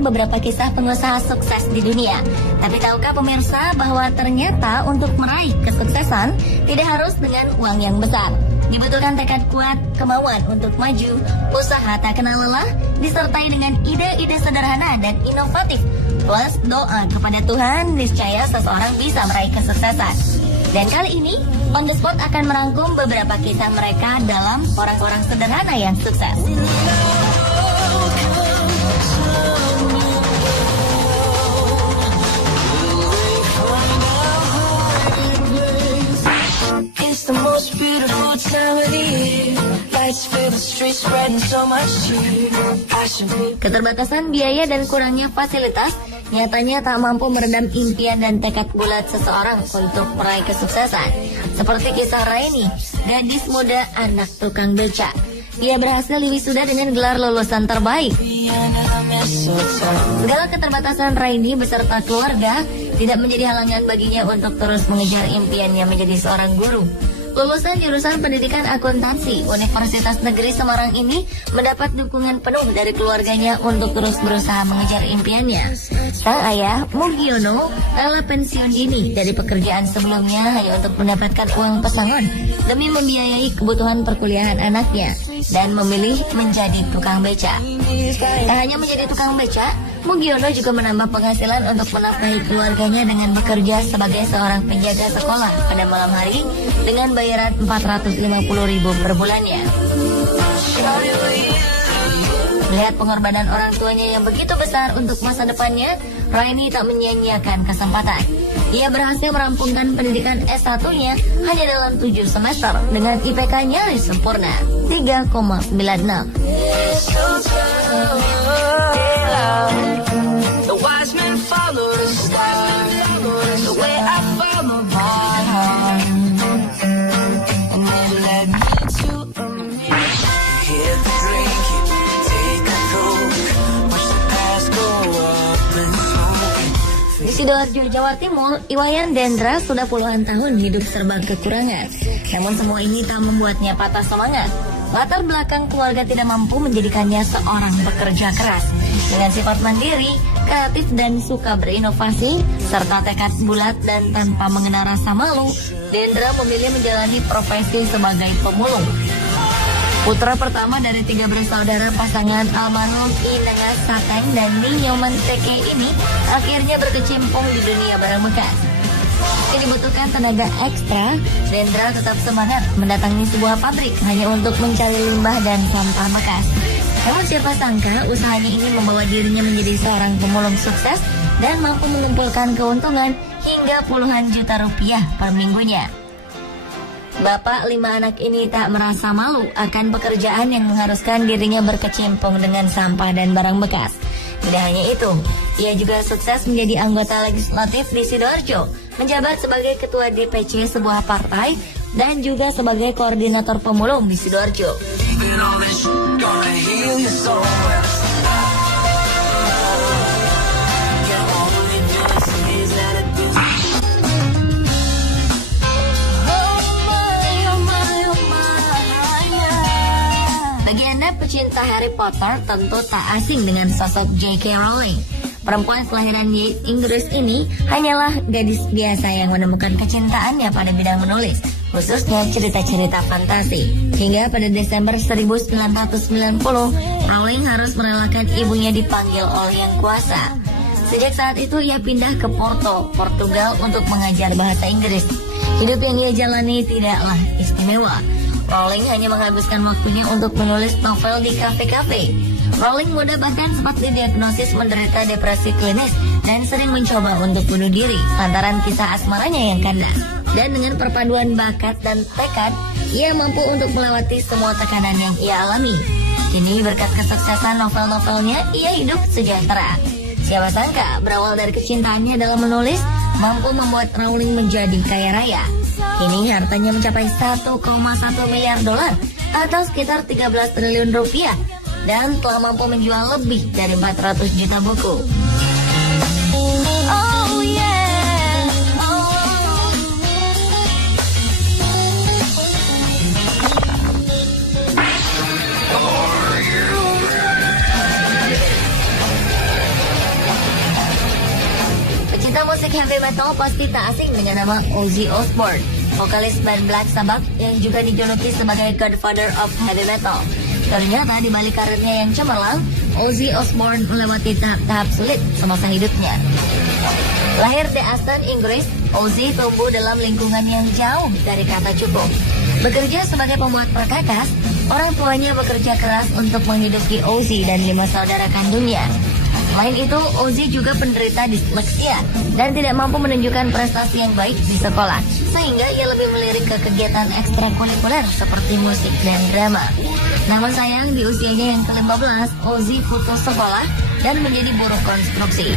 mendengar beberapa kisah pengusaha sukses di dunia. Tapi tahukah pemirsa bahwa ternyata untuk meraih kesuksesan tidak harus dengan uang yang besar. Dibutuhkan tekad kuat, kemauan untuk maju, usaha tak kenal lelah, disertai dengan ide-ide sederhana dan inovatif. Plus doa kepada Tuhan, niscaya seseorang bisa meraih kesuksesan. Dan kali ini, On The Spot akan merangkum beberapa kisah mereka dalam orang-orang sederhana yang sukses. It's the most beautiful time of the year. Lights fill the streets, spreading so much cheer. Keterbatasan biaya dan kurangnya fasilitas nyatanya tak mampu meredam impian dan tekad bulat seseorang untuk meraih kesuksesan. Seperti kisah Raini, gadis muda anak tukang beca. Ia berhasil wisuda dengan gelar lulusan terbaik. Segala keterbatasan Raini beserta keluarga tidak menjadi halangan baginya untuk terus mengejar impiannya menjadi seorang guru. Lulusan jurusan pendidikan akuntansi Universitas Negeri Semarang ini mendapat dukungan penuh dari keluarganya untuk terus berusaha mengejar impiannya. Sang ayah, Mugiono, rela pensiun dini dari pekerjaan sebelumnya hanya untuk mendapatkan uang pesangon demi membiayai kebutuhan perkuliahan anaknya dan memilih menjadi tukang beca. Tak hanya menjadi tukang beca, Mugiono juga menambah penghasilan untuk menafkahi keluarganya dengan bekerja sebagai seorang penjaga sekolah pada malam hari dengan bayaran 450.000 per bulannya. Melihat pengorbanan orang tuanya yang begitu besar untuk masa depannya, Raini tak menyia-nyiakan kesempatan. Ia berhasil merampungkan pendidikan S1-nya hanya dalam 7 semester dengan IPK nyaris sempurna, 3,96. The wise men follow the star, the way I follow my heart, and they led me to a hit the drink, take a coke, watch the past go up and smoke. Di Sidoarjo, Jawa Timur, Iwayan Dendra sudah puluhan tahun hidup serba kekurangan. Namun semua ini tak membuatnya patah semangat. Latar belakang keluarga tidak mampu menjadikannya seorang pekerja keras. Dengan sifat mandiri, kreatif dan suka berinovasi, serta tekad bulat dan tanpa mengenal rasa malu, Dendra memilih menjalani profesi sebagai pemulung. Putra pertama dari 3 bersaudara pasangan almarhum Inengas Sateng dan Ninyoman Teke ini akhirnya berkecimpung di dunia barang bekas. Jika dibutuhkan tenaga ekstra, Dendra tetap semangat mendatangi sebuah pabrik hanya untuk mencari limbah dan sampah bekas. Namun siapa sangka usahanya ini membawa dirinya menjadi seorang pemulung sukses dan mampu mengumpulkan keuntungan hingga puluhan juta rupiah per minggunya. Bapak 5 anak ini tak merasa malu akan pekerjaan yang mengharuskan dirinya berkecimpung dengan sampah dan barang bekas. Tidak hanya itu, ia juga sukses menjadi anggota legislatif di Sidoarjo, menjabat sebagai ketua DPC sebuah partai dan juga sebagai koordinator pemulung di Sidoarjo. Bagi Anda pecinta Harry Potter tentu tak asing dengan sosok J.K. Rowling. Perempuan kelahiran Inggris ini hanyalah gadis biasa yang menemukan kecintaannya pada bidang menulis, khususnya cerita-cerita fantasi. Hingga pada Desember 1990, Rowling harus merelakan ibunya dipanggil oleh Yang Kuasa. Sejak saat itu ia pindah ke Porto, Portugal untuk mengajar bahasa Inggris. Hidup yang ia jalani tidaklah istimewa. Rowling hanya menghabiskan waktunya untuk menulis novel di kafe-kafe. Rowling muda bahkan sempat didiagnosis menderita depresi klinis dan sering mencoba untuk bunuh diri lantaran kisah asmaranya yang kandas. Dan dengan perpaduan bakat dan tekad, ia mampu untuk melewati semua tekanan yang ia alami. Kini berkat kesuksesan novel-novelnya, ia hidup sejahtera. Siapa sangka berawal dari kecintaannya dalam menulis, mampu membuat Rowling menjadi kaya raya. Kini hartanya mencapai 1,1 miliar dolar atau sekitar 13 triliun rupiah dan telah mampu menjual lebih dari 400 juta buku. Oh yeah, oh. Fanatik heavy metal pasti tak asing dengan nama Ozzy Osbourne, vokalis band Black Sabbath yang juga dijuluki sebagai Godfather of Heavy Metal. Ternyata di balik karirnya yang cemerlang, Ozzy Osbourne melewati tahap sulit semasa hidupnya. Lahir di Aston, Inggris, Ozzy tumbuh dalam lingkungan yang jauh dari kata cukup. Bekerja sebagai pembuat perkakas, orang tuanya bekerja keras untuk menghidupi Ozzy dan 5 saudara kandungnya. Selain itu, Ozzy juga penderita disleksia dan tidak mampu menunjukkan prestasi yang baik di sekolah, sehingga ia lebih melirik ke kegiatan ekstrakurikuler seperti musik dan drama. Namun sayang, di usianya yang ke-15, Ozzy putus sekolah dan menjadi buruh konstruksi.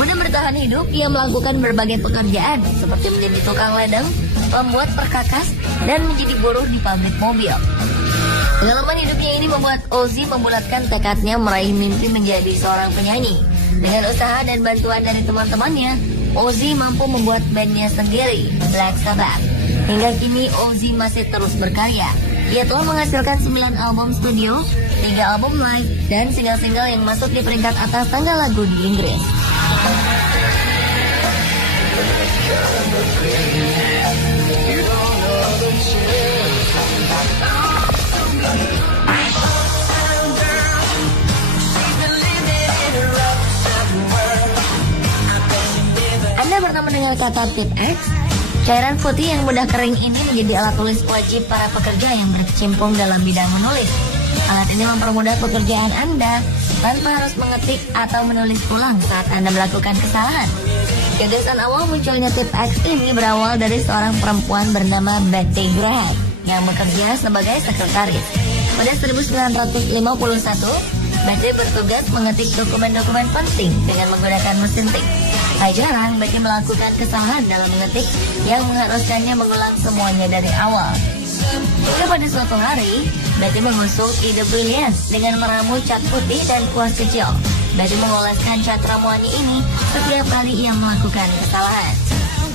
Guna bertahan hidup, ia melakukan berbagai pekerjaan seperti menjadi tukang ledeng, pembuat perkakas, dan menjadi buruh di pabrik mobil. Pengalaman hidupnya ini membuat Ozzy membulatkan tekadnya meraih mimpi menjadi seorang penyanyi. Dengan usaha dan bantuan dari teman-temannya, Ozzy mampu membuat bandnya sendiri, Black Sabbath. Hingga kini Ozzy masih terus berkarya. Ia telah menghasilkan 9 album studio, 3 album live, dan single-single yang masuk di peringkat atas tangga lagu di Inggris. Anda pernah mendengar kata tip X? Cairan putih yang mudah kering ini menjadi alat tulis wajib para pekerja yang berkecimpung dalam bidang menulis. Alat ini mempermudah pekerjaan Anda tanpa harus mengetik atau menulis ulang saat Anda melakukan kesalahan. Gagasan awal munculnya tip X ini berawal dari seorang perempuan bernama Betty Graham yang bekerja sebagai sekretaris. Pada 1951, Betty bertugas mengetik dokumen-dokumen penting dengan menggunakan mesin tik. Tak jarang Betty melakukan kesalahan dalam mengetik yang mengharuskannya mengulang semuanya dari awal. Hingga pada suatu hari, Betty mengusung ide brilian dengan meramu cat putih dan kuas kecil. Betty mengoleskan cat ramuannya ini setiap kali ia melakukan kesalahan.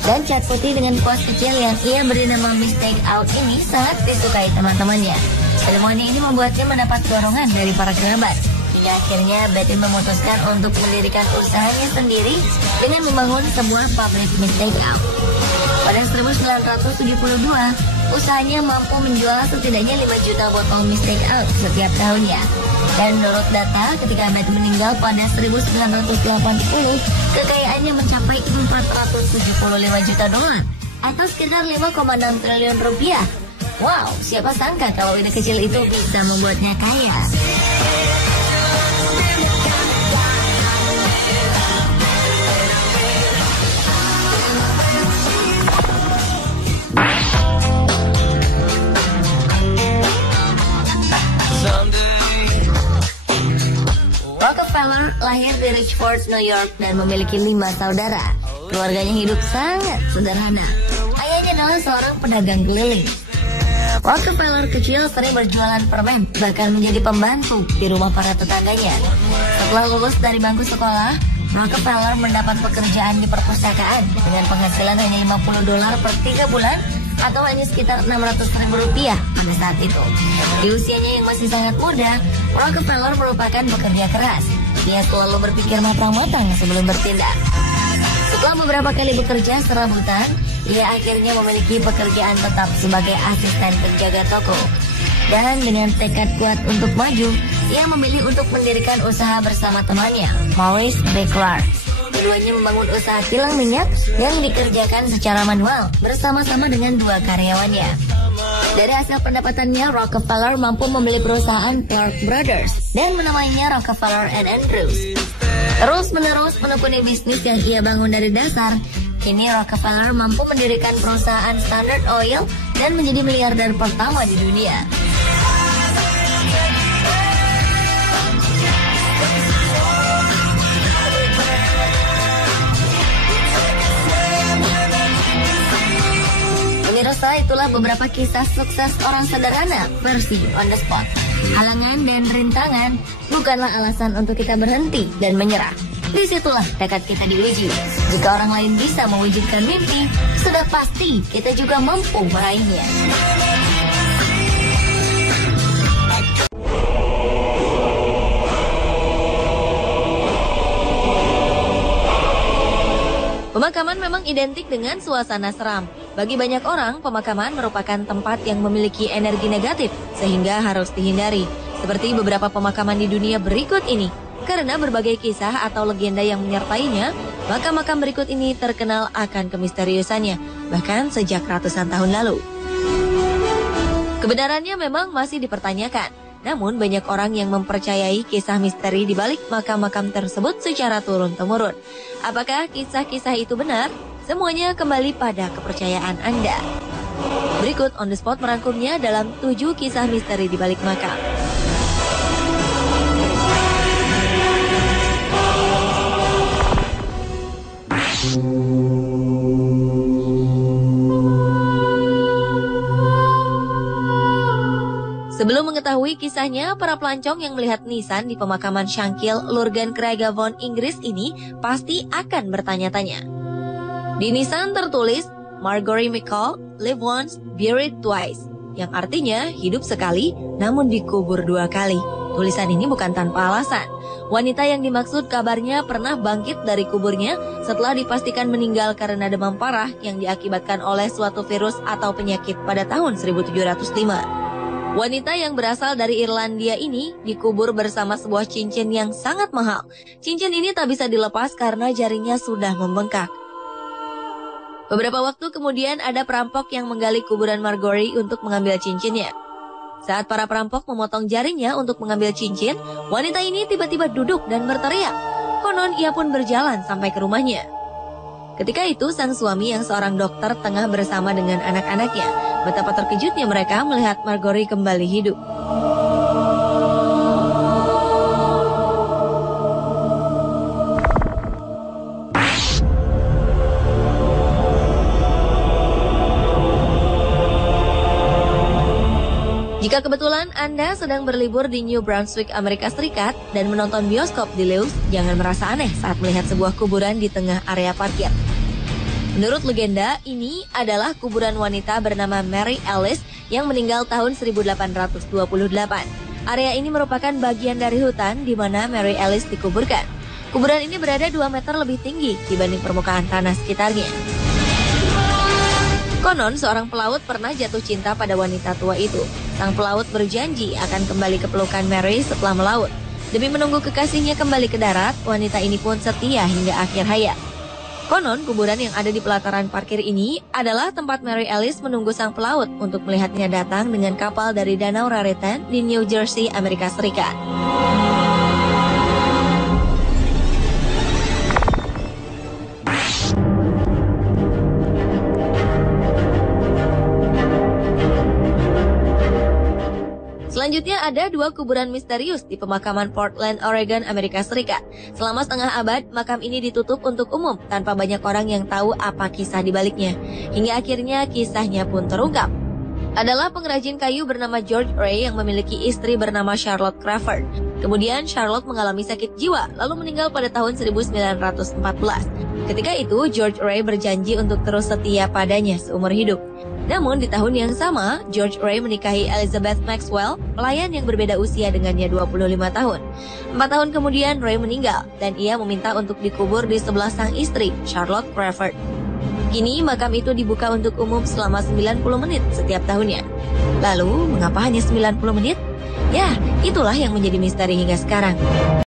Dan cat putih dengan kuas kecil yang ia beri nama Mistake Out ini sangat disukai teman-temannya. Penemuannya ini membuatnya mendapat dorongan dari para kerabat. Akhirnya Betty memutuskan untuk mendirikan usahanya sendiri dengan membangun sebuah pabrik Mistake Out. Pada 1972, usahanya mampu menjual setidaknya 5 juta botol Mistake Out setiap tahunnya. Dan menurut data, ketika Betty meninggal pada 1980, kekayaannya mencapai 475 juta dolar atau sekitar 5,6 triliun rupiah. Wow, siapa sangka kalau ide kecil itu bisa membuatnya kaya. Rockefeller lahir di Richford, New York dan memiliki 5 saudara. Keluarganya hidup sangat sederhana. Ayahnya adalah seorang pedagang keliling. Rockefeller kecil sering berjualan permen, bahkan menjadi pembantu di rumah para tetangganya. Setelah lulus dari bangku sekolah, Rockefeller mendapat pekerjaan di perpustakaan dengan penghasilan hanya $50 per 3 bulan atau hanya sekitar Rp600.000 pada saat itu. Di usianya yang masih sangat muda, Rockefeller merupakan pekerja keras. Dia selalu berpikir matang-matang sebelum bertindak. Setelah beberapa kali bekerja serabutan, ia akhirnya memiliki pekerjaan tetap sebagai asisten penjaga toko. Dan dengan tekad kuat untuk maju, ia memilih untuk mendirikan usaha bersama temannya, Maurice B. Clark. Keduanya membangun usaha kilang minyak yang dikerjakan secara manual bersama-sama dengan 2 karyawannya. Dari hasil pendapatannya, Rockefeller mampu membeli perusahaan Clark Brothers dan menamainya Rockefeller and Andrews. Terus-menerus menekuni bisnis yang ia bangun dari dasar, kini Rockefeller mampu mendirikan perusahaan Standard Oil dan menjadi miliarder pertama di dunia. Pemirsa, itulah beberapa kisah sukses orang sederhana versi on the spot. Halangan dan rintangan bukanlah alasan untuk kita berhenti dan menyerah. Disitulah tekad kita diuji. Jika orang lain bisa mewujudkan mimpi, sudah pasti kita juga mampu meraihnya. Pemakaman memang identik dengan suasana seram. Bagi banyak orang, pemakaman merupakan tempat yang memiliki energi negatif sehingga harus dihindari. Seperti beberapa pemakaman di dunia berikut ini. Karena berbagai kisah atau legenda yang menyertainya, maka makam berikut ini terkenal akan kemisteriusannya, bahkan sejak ratusan tahun lalu. Kebenarannya memang masih dipertanyakan, namun banyak orang yang mempercayai kisah misteri di balik makam-makam tersebut secara turun-temurun. Apakah kisah-kisah itu benar? Semuanya kembali pada kepercayaan Anda. Berikut On The Spot merangkumnya dalam 7 kisah misteri di balik makam. Sebelum mengetahui kisahnya, para pelancong yang melihat nisan di pemakaman Shankill, Lurgan Craigavon, Inggris ini pasti akan bertanya-tanya. Di nisan tertulis, Marjorie McCall, live once, buried twice, yang artinya hidup sekali namun dikubur 2 kali. Tulisan ini bukan tanpa alasan. Wanita yang dimaksud kabarnya pernah bangkit dari kuburnya setelah dipastikan meninggal karena demam parah yang diakibatkan oleh suatu virus atau penyakit pada tahun 1705. Wanita yang berasal dari Irlandia ini dikubur bersama sebuah cincin yang sangat mahal. Cincin ini tak bisa dilepas karena jarinya sudah membengkak. Beberapa waktu kemudian ada perampok yang menggali kuburan Marjorie untuk mengambil cincinnya. Saat para perampok memotong jarinya untuk mengambil cincin, wanita ini tiba-tiba duduk dan berteriak. Konon ia pun berjalan sampai ke rumahnya. Ketika itu sang suami yang seorang dokter tengah bersama dengan anak-anaknya. Betapa terkejutnya mereka melihat Marjorie kembali hidup. Jika kebetulan Anda sedang berlibur di New Brunswick, Amerika Serikat dan menonton bioskop di Lewes, jangan merasa aneh saat melihat sebuah kuburan di tengah area parkir. Menurut legenda, ini adalah kuburan wanita bernama Mary Ellis yang meninggal tahun 1828. Area ini merupakan bagian dari hutan di mana Mary Ellis dikuburkan. Kuburan ini berada 2 meter lebih tinggi dibanding permukaan tanah sekitarnya. Konon, seorang pelaut pernah jatuh cinta pada wanita tua itu. Sang pelaut berjanji akan kembali ke pelukan Mary setelah melaut. Demi menunggu kekasihnya kembali ke darat, wanita ini pun setia hingga akhir hayat. Konon, kuburan yang ada di pelataran parkir ini adalah tempat Mary Ellis menunggu sang pelaut untuk melihatnya datang dengan kapal dari Danau Raritan di New Jersey, Amerika Serikat. Selanjutnya ada 2 kuburan misterius di pemakaman Portland, Oregon, Amerika Serikat. Selama setengah abad, makam ini ditutup untuk umum tanpa banyak orang yang tahu apa kisah di baliknya. Hingga akhirnya kisahnya pun terungkap. Adalah pengrajin kayu bernama George Ray yang memiliki istri bernama Charlotte Crawford. Kemudian Charlotte mengalami sakit jiwa lalu meninggal pada tahun 1914. Ketika itu George Ray berjanji untuk terus setia padanya seumur hidup. Namun di tahun yang sama, George Ray menikahi Elizabeth Maxwell, pelayan yang berbeda usia dengannya 25 tahun. 4 tahun kemudian Ray meninggal dan ia meminta untuk dikubur di sebelah sang istri, Charlotte Crawford. Kini makam itu dibuka untuk umum selama 90 menit setiap tahunnya. Lalu, mengapa hanya 90 menit? Ya, itulah yang menjadi misteri hingga sekarang.